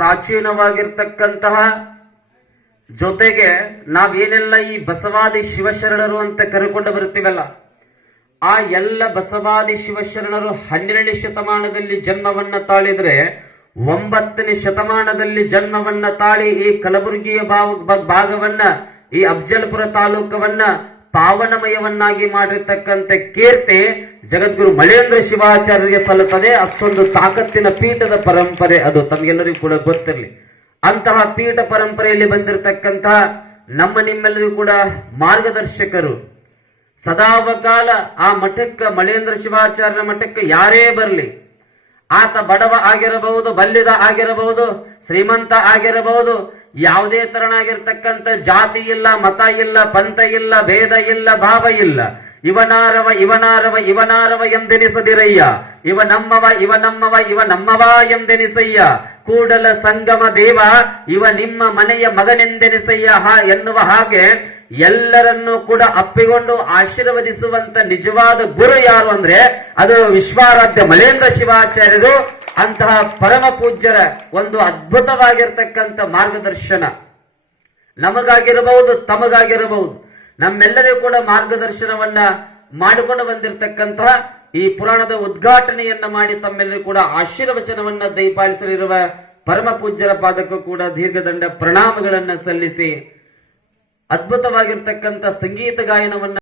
ಪ್ರಾಚೀನವಾಗಿರ್ತಕ್ಕಂತಹ ಜೊತೆಗೆ ನಾವೇನೆಲ್ಲ ಈ ಬಸವಾದಿ ಶಿವಶರಣರು ಅಂತ ಕರೆಕೊಂಡು ಬರ್ತೀವಲ್ಲ ಆ ಎಲ್ಲ ಬಸವಾದಿ ಶಿವಶರಣರು ಹನ್ನೆರಡನೇ ಶತಮಾನದಲ್ಲಿ ಜನ್ಮವನ್ನ ತಾಳಿದ್ರೆ ಒಂಬತ್ತನೇ ಶತಮಾನದಲ್ಲಿ ಜನ್ಮವನ್ನ ತಾಳಿ ಈ ಕಲಬುರಗಿಯ ಭಾವ ಭಾಗವನ್ನ, ಈ ಅಫ್ಜಲ್ಪುರ ತಾಲೂಕವನ್ನ ಪಾವನಮಯವನ್ನಾಗಿ ಮಾಡಿರ್ತಕ್ಕಂಥ ಕೀರ್ತಿ ಜಗದ್ಗುರು ಮಳೇಂದ್ರ ಶಿವಾಚಾರ್ಯರಿಗೆ ಸಲ್ಲುತ್ತದೆ. ಅಷ್ಟೊಂದು ತಾಕತ್ತಿನ ಪೀಠದ ಪರಂಪರೆ ಅದು. ತಮಗೆಲ್ಲರಿಗೂ ಕೂಡ ಗೊತ್ತಿರಲಿ. ಅಂತಹ ಪೀಠ ಪರಂಪರೆಯಲ್ಲಿ ಬಂದಿರತಕ್ಕಂತಹ ನಮ್ಮ ನಿಮ್ಮೆಲ್ಲರಿಗೂ ಕೂಡ ಮಾರ್ಗದರ್ಶಕರು, ಸದಾವಕಾಲ ಆ ಮಠಕ್ಕೆ ಮಳೇಂದ್ರ ಶಿವಾಚಾರ್ಯರ ಮಠಕ್ಕೆ ಯಾರೇ ಬರಲಿ ಆತ ಬಡವ ಆಗಿರಬಹುದು, ಬಲ್ಲಿದ ಆಗಿರಬಹುದು, ಶ್ರೀಮಂತ ಆಗಿರಬಹುದು, ಯಾವುದೇ ತರನಾಗಿರ್ತಕ್ಕಂಥ ಜಾತಿ ಇಲ್ಲ, ಮತ ಇಲ್ಲ, ಪಂಥ ಇಲ್ಲ, ಭೇದ ಇಲ್ಲ, ಭಾವ ಇಲ್ಲ. ಇವನಾರವ ಇವನಾರವ ಇವನಾರವ ಎಂದೆನಿಸದಿರಯ್ಯ. ಇವ ನಮ್ಮವ ಇವ ನಮ್ಮವ ಇವ ನಮ್ಮವ ಎಂದೆನಿಸಯ್ಯ. ಕೂಡಲ ಸಂಗಮ ದೇವ, ಇವ ನಿಮ್ಮ ಮನೆಯ ಮಗನೆಂದೆನಿಸಯ್ಯ. ಹಾ ಎನ್ನುವ ಹಾಗೆ ಎಲ್ಲರನ್ನೂ ಕೂಡ ಅಪ್ಪಿಕೊಂಡು ಆಶೀರ್ವದಿಸುವಂತ ನಿಜವಾದ ಗುರು ಯಾರು ಅಂದ್ರೆ ಅದು ವಿಶ್ವಾರಾಧ್ಯ ಮಲೇಂದ್ರ ಶಿವಾಚಾರ್ಯರು. ಅಂತಹ ಪರಮ ಪೂಜ್ಯರ ಒಂದು ಅದ್ಭುತವಾಗಿರ್ತಕ್ಕಂಥ ಮಾರ್ಗದರ್ಶನ. ನಮಗಾಗಿರಬಹುದು, ತಮಗಾಗಿರಬಹುದು. ನಮ್ಮೆಲ್ಲರಿಗೂ ಕೂಡ ಮಾರ್ಗದರ್ಶನವನ್ನ ಮಾಡಿಕೊಂಡು ಬಂದಿರತಕ್ಕಂತಹ ಈ ಪುರಾಣದ ಉದ್ಘಾಟನೆಯನ್ನ ಮಾಡಿ ತಮ್ಮೆಲ್ಲರೂ ಕೂಡ ಆಶೀರ್ವಚನವನ್ನ ದಯಪಾಲಿಸಲಿರುವ ಪರಮ ಪೂಜ್ಯರ ಪಾದಕ್ಕೂ ಕೂಡ ದೀರ್ಘದಂಡ ಪ್ರಣಾಮಗಳನ್ನ ಸಲ್ಲಿಸಿ ಅದ್ಭುತವಾಗಿರ್ತಕ್ಕಂಥ ಸಂಗೀತ ಗಾಯನವನ್ನ